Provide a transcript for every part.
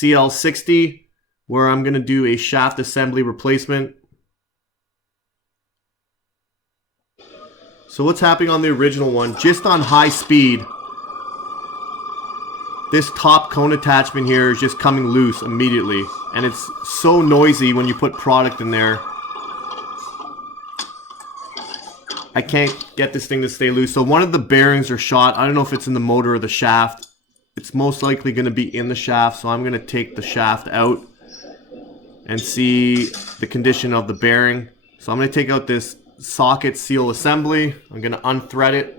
CL60, where I'm going to do a shaft assembly replacement. So what's happening on the original one, just on high speed, this top cone attachment here is just coming loose immediately. And it's so noisy when you put product in there. I can't get this thing to stay loose. So one of the bearings are shot. I don't know if it's in the motor or the shaft. It's most likely going to be in the shaft. So I'm going to take the shaft out and see the condition of the bearing. So I'm going to take out this socket seal assembly. I'm going to unthread it.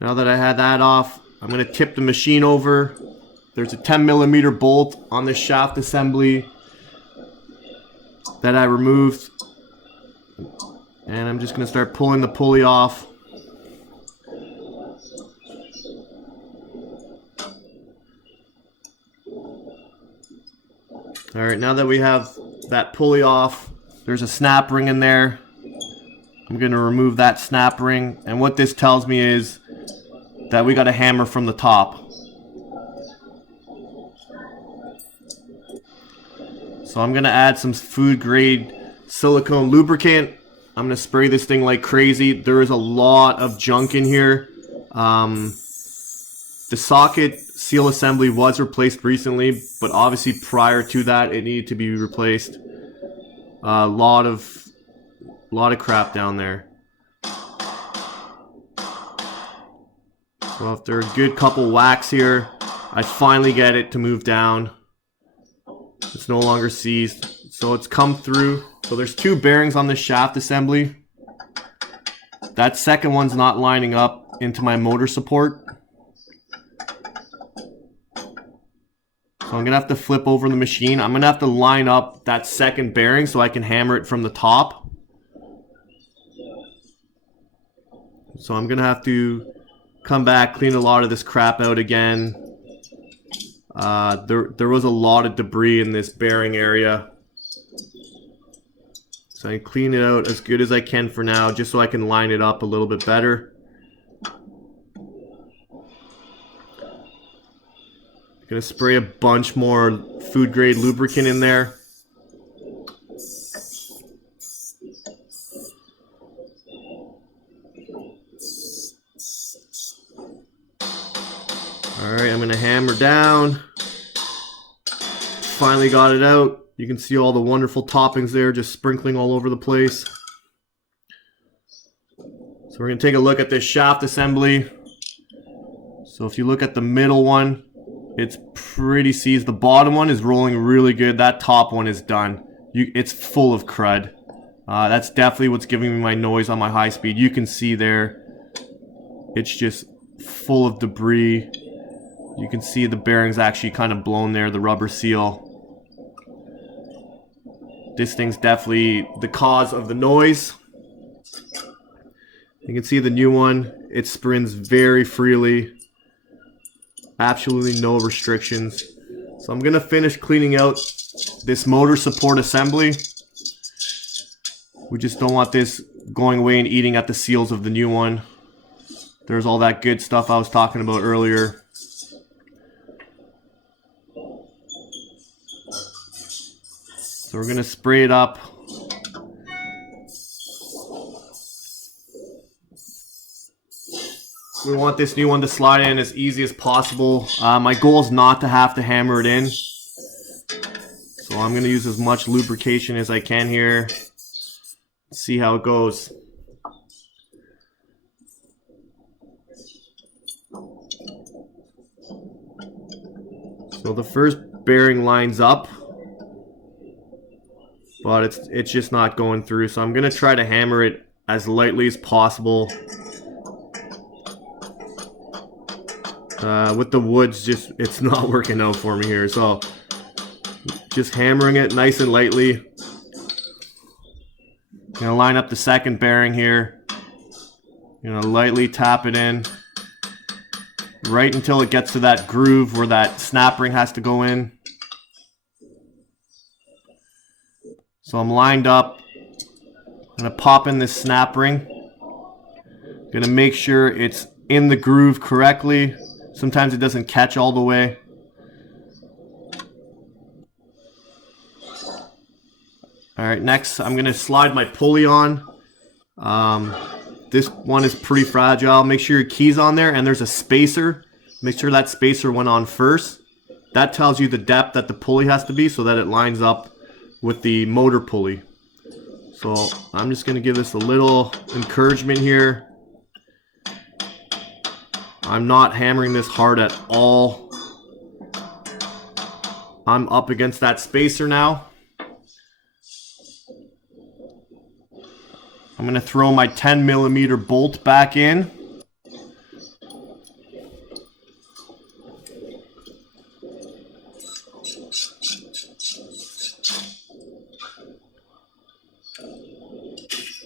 Now that I had that off, I'm going to tip the machine over. There's a 10mm bolt on this shaft assembly that I removed. And I'm just going to start pulling the pulley off. Alright, now that we have that pulley off, there's a snap ring in there. I'm going to remove that snap ring. And what this tells me is that we got a hammer from the top. So I'm going to add some food grade silicone lubricant. I'm going to spray this thing like crazy. There is a lot of junk in here. The socket seal assembly was replaced recently, but obviously prior to that it needed to be replaced. A lot of crap down there. So after a good couple whacks here, I finally get it to move down. It's no longer seized. So it's come through. So there's two bearings on this shaft assembly. That second one's not lining up into my motor support. So I'm going to have to flip over the machine. I'm going to have to line up that second bearing so I can hammer it from the top. So I'm going to have to come back, clean a lot of this crap out again. There was a lot of debris in this bearing area. So I clean it out as good as I can for now, just so I can line it up a little bit better. I'm gonna spray a bunch more food grade lubricant in there. Alright, I'm gonna hammer down. Finally got it out. You can see all the wonderful toppings there just sprinkling all over the place. So we're going to take a look at this shaft assembly. So if you look at the middle one, it's pretty seized. The bottom one is rolling really good. That top one is done. It's full of crud. That's definitely what's giving me my noise on my high speed. You can see there, it's just full of debris. You can see the bearings actually kind of blown there, the rubber seal. This thing's definitely the cause of the noise. You can see the new one, it spins very freely. Absolutely no restrictions. So I'm gonna finish cleaning out this motor support assembly. We just don't want this going away and eating at the seals of the new one. There's all that good stuff I was talking about earlier. So we're going to spray it up. We want this new one to slide in as easy as possible. My goal is not to have to hammer it in. So I'm going to use as much lubrication as I can here. See how it goes. So the first bearing lines up, but it's just not going through. So I'm gonna try to hammer it as lightly as possible. With the woods, it's not working out for me here. So just hammering it nice and lightly. Gonna line up the second bearing here. Gonna lightly tap it in. Right until it gets to that groove where that snap ring has to go in. So I'm lined up. I'm going to pop in this snap ring. Gonna make sure it's in the groove correctly. Sometimes it doesn't catch all the way. Alright, next I'm gonna slide my pulley on. This one is pretty fragile. Make sure your key's on there and there's a spacer. Make sure that spacer went on first. That tells you the depth that the pulley has to be so that it lines up with the motor pulley. So I'm just gonna give this a little encouragement here. I'm not hammering this hard at all. I'm up against that spacer now. I'm going to throw my 10mm bolt back in.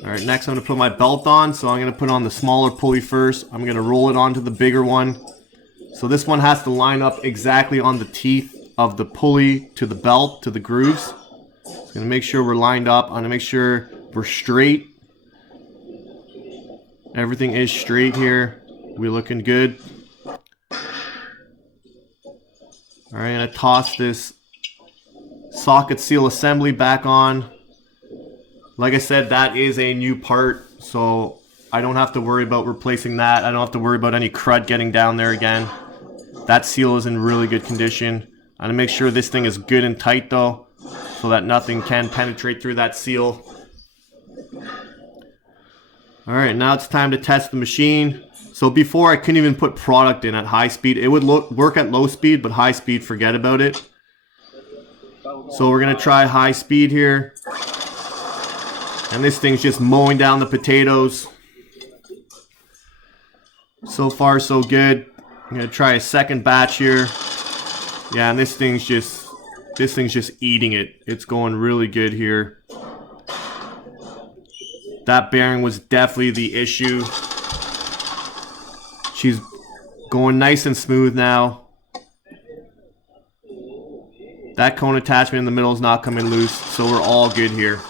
Alright, next I'm going to put my belt on. So I'm going to put on the smaller pulley first. I'm going to roll it onto the bigger one. So this one has to line up exactly on the teeth of the pulley to the belt, to the grooves. So I'm going to make sure we're lined up. I'm going to make sure we're straight. Everything is straight here. We're looking good. Alright, I'm going to toss this socket seal assembly back on. Like I said, that is a new part, so I don't have to worry about replacing that. I don't have to worry about any crud getting down there again. That seal is in really good condition. I'm going to make sure this thing is good and tight though, so that nothing can penetrate through that seal. Alright, now it's time to test the machine. So before I couldn't even put product in at high speed. It would work at low speed, but high speed, forget about it. So we're going to try high speed here. And this thing's just mowing down the potatoes. So far so good. I'm going to try a second batch here. Yeah, and this thing's just eating it. It's going really good here. That bearing was definitely the issue. She's going nice and smooth now. That cone attachment in the middle is not coming loose, so we're all good here.